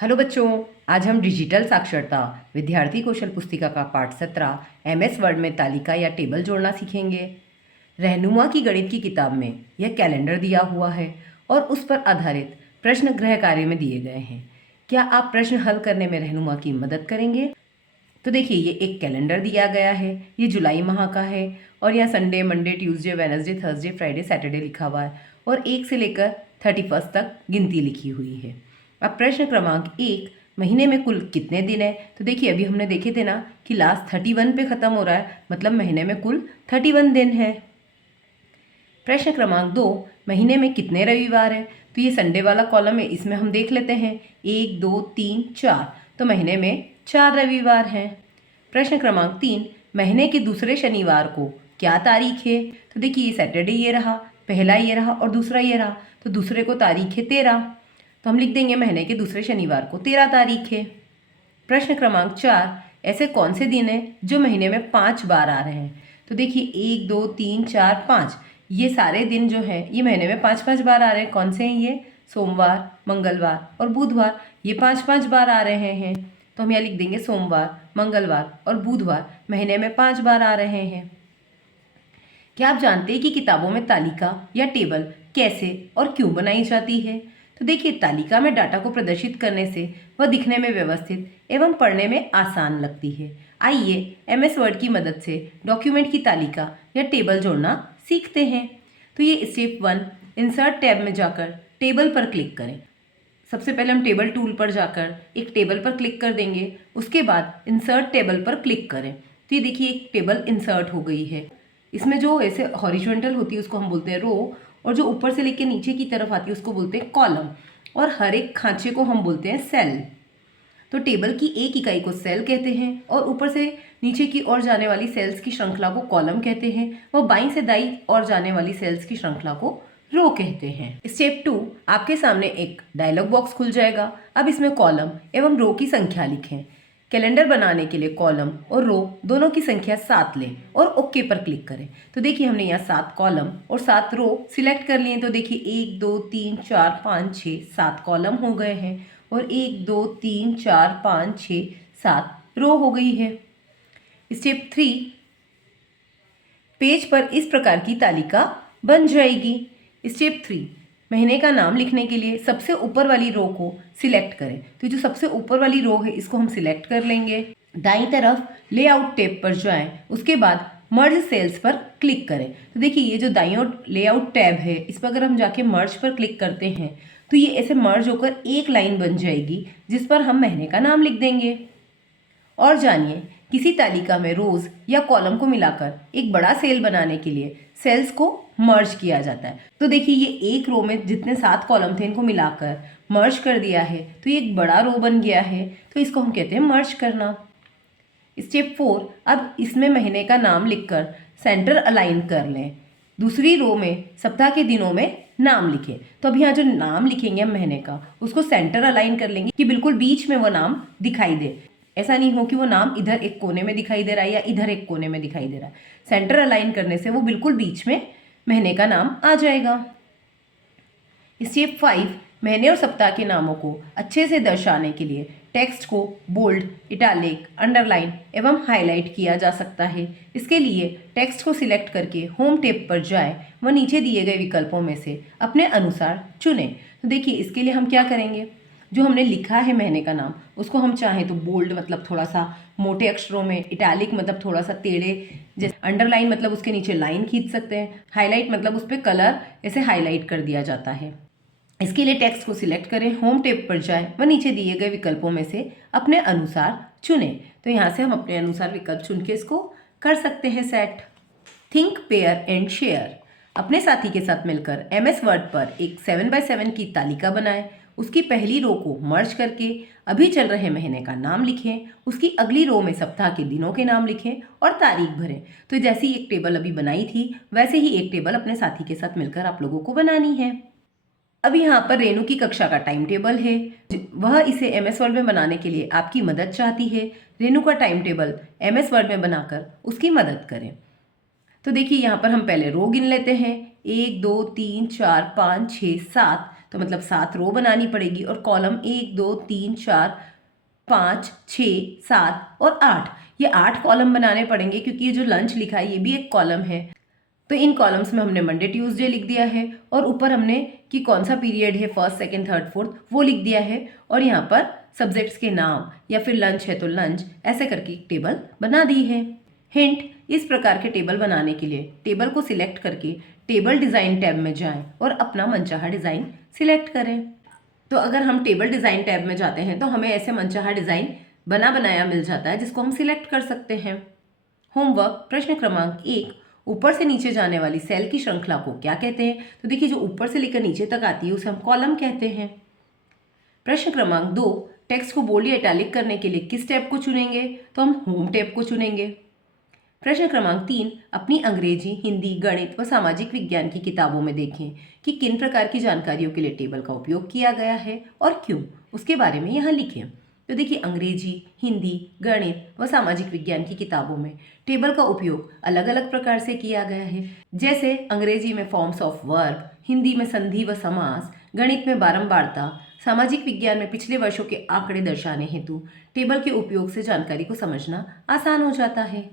Hello बच्चों, आज हम डिजिटल साक्षरता विद्यार्थी कौशल पुस्तिका का पाठ 17 एमएस वर्ड में तालिका या टेबल जोड़ना सीखेंगे। रहनुमा की गणित की किताब में यह कैलेंडर दिया हुआ है और उस पर आधारित प्रश्न गृह कार्य में दिए गए हैं। क्या आप प्रश्न हल करने में रहनुमा की मदद करेंगे? तो देखिए, ये एक कैलेंडर दिया गया है। ये जुलाई माह का है और यहाँ Sunday, Monday, Tuesday, Wednesday, Thursday, Friday, Saturday लिखा हुआ है और 1 से लेकर 31 तक गिनती लिखी हुई है। अब प्रश्न क्रमांक 1, महीने में कुल कितने दिन है? तो देखिए, अभी हमने देखे थे ना कि लास्ट 31 पे ख़त्म हो रहा है, मतलब महीने में कुल 31 दिन है। प्रश्न क्रमांक 2, महीने में कितने रविवार है? तो ये संडे वाला कॉलम है, इसमें हम देख लेते हैं 1, 2, 3, 4, तो महीने में 4 रविवार हैं। प्रश्न क्रमांक 3, महीने के दूसरे शनिवार को क्या तारीख है? तो देखिए, ये सैटरडे ये रहा, पहला ये रहा और दूसरा ये रहा, तो दूसरे को तारीख है 13, तो हम लिख देंगे महीने के दूसरे शनिवार को 13 तारीख है। प्रश्न क्रमांक 4, ऐसे कौन से दिन हैं जो महीने में 5 बार आ रहे हैं? तो देखिए, 1, 2, 3, 4, 5, ये सारे दिन जो हैं ये महीने में 5-5 बार आ रहे हैं। कौन से हैं ये? सोमवार, मंगलवार और बुधवार, ये 5-5 बार आ रहे हैं। तो हम यहाँ लिख देंगे सोमवार, मंगलवार और बुधवार महीने में 5 बार आ रहे हैं। क्या आप जानते हैं कि किताबों में तालिका या टेबल कैसे और क्यों बनाई जाती है? तो देखिए, तालिका में डाटा को प्रदर्शित करने से वह दिखने में व्यवस्थित एवं पढ़ने में आसान लगती है। आइए एमएस वर्ड की मदद से डॉक्यूमेंट की तालिका या टेबल जोड़ना सीखते हैं। तो ये स्टेप 1, इंसर्ट टैब में जाकर टेबल पर क्लिक करें। सबसे पहले हम टेबल टूल पर जाकर एक टेबल पर क्लिक कर देंगे, उसके बाद इंसर्ट टेबल पर क्लिक करें। तो ये देखिए, एक टेबल इंसर्ट हो गई है। इसमें जो ऐसे हॉरिजॉन्टल होती है उसको हम बोलते हैं रो, और जो ऊपर से लेके नीचे की तरफ आती है उसको बोलते हैं कॉलम, और हर एक खांचे को हम बोलते हैं सेल। तो टेबल की एक इकाई को सेल कहते हैं और ऊपर से नीचे की ओर जाने वाली सेल्स की श्रृंखला को कॉलम कहते हैं, और बाईं से दाईं ओर जाने वाली सेल्स की श्रृंखला को रो कहते हैं। स्टेप 2, आपके सामने एक डायलॉग बॉक्स खुल जाएगा। अब इसमें कॉलम एवं रो की संख्या लिखें। कैलेंडर बनाने के लिए कॉलम और रो दोनों की संख्या 7 लें और ओके पर क्लिक करें। तो देखिए, हमने यहाँ 7 कॉलम और 7 रो सिलेक्ट कर लिए। तो देखिए, 1, 2, 3, 4, 5, 6, 7 कॉलम हो गए हैं और 1, 2, 3, 4, 5, 6, 7 रो हो गई है। स्टेप 3, पेज पर इस प्रकार की तालिका बन जाएगी। स्टेप 3, महीने का नाम लिखने के लिए सबसे ऊपर वाली रो को सिलेक्ट करें। तो जो सबसे ऊपर वाली रो है इसको हम सिलेक्ट कर लेंगे। दाईं तरफ लेआउट टैब पर जाएं, उसके बाद मर्ज सेल्स पर क्लिक करें। तो देखिए, ये जो दाईं ओर लेआउट टैब है इस पर अगर हम जाके मर्ज पर क्लिक करते हैं तो ये ऐसे मर्ज होकर एक लाइन बन जाएगी जिस पर हम महीने का नाम लिख देंगे। और जानिए, किसी तालिका में रोज या कॉलम को मिलाकर एक बड़ा सेल बनाने के लिए सेल्स को मर्ज किया जाता है। तो देखिए, ये एक रो में जितने 7 कॉलम थे इनको मिलाकर मर्ज कर दिया है, तो ये एक बड़ा रो बन गया है, तो इसको हम कहते हैं मर्ज करना। स्टेप 4, अब इसमें महीने का नाम लिखकर सेंटर अलाइन कर लें। दूसरी रो में सप्ताह के दिनों में नाम लिखें। तो अब यहाँ जो नाम लिखेंगे हम महीने का उसको सेंटर अलाइन कर लेंगे कि बिल्कुल बीच में वो नाम दिखाई दे। ऐसा नहीं हो कि वो नाम इधर एक कोने में दिखाई दे रहा है या इधर एक कोने में दिखाई दे रहा है। सेंटर अलाइन करने से वो बिल्कुल बीच में महीने का नाम आ जाएगा। स्टेप 5, महीने और सप्ताह के नामों को अच्छे से दर्शाने के लिए टेक्स्ट को बोल्ड, इटैलिक, अंडरलाइन एवं हाईलाइट किया जा सकता है। इसके लिए टेक्स्ट को सिलेक्ट करके होम टैब पर जाएं व नीचे दिए गए विकल्पों में से अपने अनुसार चुनें। तो देखिए, इसके लिए हम क्या करेंगे, जो हमने लिखा है महीने का नाम उसको हम चाहें तो बोल्ड मतलब थोड़ा सा मोटे अक्षरों में, इटैलिक मतलब थोड़ा सा टेढ़े, जैसे अंडरलाइन मतलब उसके नीचे लाइन खींच सकते हैं, हाईलाइट मतलब उस पर कलर ऐसे हाईलाइट कर दिया जाता है। इसके लिए टेक्स्ट को सिलेक्ट करें, होम टैब पर जाएं व नीचे दिए गए विकल्पों में से अपने अनुसार चुनें। तो यहाँ से हम अपने अनुसार विकल्प चुन के इसको कर सकते हैं set. Think, pair and share. अपने साथी के साथ मिलकर एमएस वर्ड पर एक 7x7 की तालिका बनाएं। उसकी पहली रो को मर्ज करके अभी चल रहे महीने का नाम लिखें, उसकी अगली रो में सप्ताह के दिनों के नाम लिखें और तारीख भरें। तो जैसी एक टेबल अभी बनाई थी वैसे ही एक टेबल अपने साथी के साथ मिलकर आप लोगों को बनानी है। अब यहाँ पर रेनू की कक्षा का टाइम टेबल है, वह इसे एमएस वर्ड में बनाने के लिए आपकी मदद चाहती है। रेनू का टाइम टेबल एमएस वर्ड में बनाकर उसकी मदद करें। तो देखिए, यहाँ पर हम पहले रो गिन लेते हैं, 1, 2, 3, 4, 5, 6, 7। तो मतलब 7 रो बनानी पड़ेगी और कॉलम 1 2 3 4 5 6 7 और 8, ये 8 कॉलम बनाने पड़ेंगे क्योंकि ये जो लंच लिखा है ये भी एक कॉलम है। तो इन कॉलम्स में हमने मंडे ट्यूसडे लिख दिया है और ऊपर हमने कि कौन सा पीरियड है, फर्स्ट सेकंड थर्ड फोर्थ, वो लिख दिया है। और यहाँ पर सब्जेक्ट्स के नाम या फिर लंच है तो लंच, ऐसे करके एक टेबल बना दी है। हिंट, इस प्रकार के टेबल बनाने के लिए टेबल को सिलेक्ट करके टेबल डिज़ाइन टैब में जाएं और अपना मनचाहा डिज़ाइन सिलेक्ट करें। तो अगर हम टेबल डिज़ाइन टैब में जाते हैं तो हमें ऐसे मनचाहा डिज़ाइन बना बनाया मिल जाता है जिसको हम सिलेक्ट कर सकते हैं। होमवर्क प्रश्न क्रमांक 1, ऊपर से नीचे जाने वाली सेल की श्रृंखला को क्या कहते हैं? तो देखिए, जो ऊपर से लेकर नीचे तक आती है उसे हम कॉलम कहते हैं। प्रश्न क्रमांक 2, टेक्स्ट को बोल्ड या इटैलिक करने के लिए किस टैब को चुनेंगे? तो हम होम टैब को चुनेंगे। प्रश्न क्रमांक 3, अपनी अंग्रेजी, हिंदी, गणित व सामाजिक विज्ञान की किताबों में देखें कि किन प्रकार की जानकारियों के लिए टेबल का उपयोग किया गया है और क्यों, उसके बारे में यहाँ लिखें। तो देखिए, अंग्रेजी, हिंदी, गणित व सामाजिक विज्ञान की किताबों में टेबल का उपयोग अलग अलग प्रकार से किया गया है। जैसे अंग्रेजी में फॉर्म्स ऑफ वर्ब, हिंदी में संधि व समास, गणित में बारंबारता, सामाजिक विज्ञान में पिछले वर्षों के आंकड़े दर्शाने हेतु टेबल के उपयोग से जानकारी को समझना आसान हो जाता है।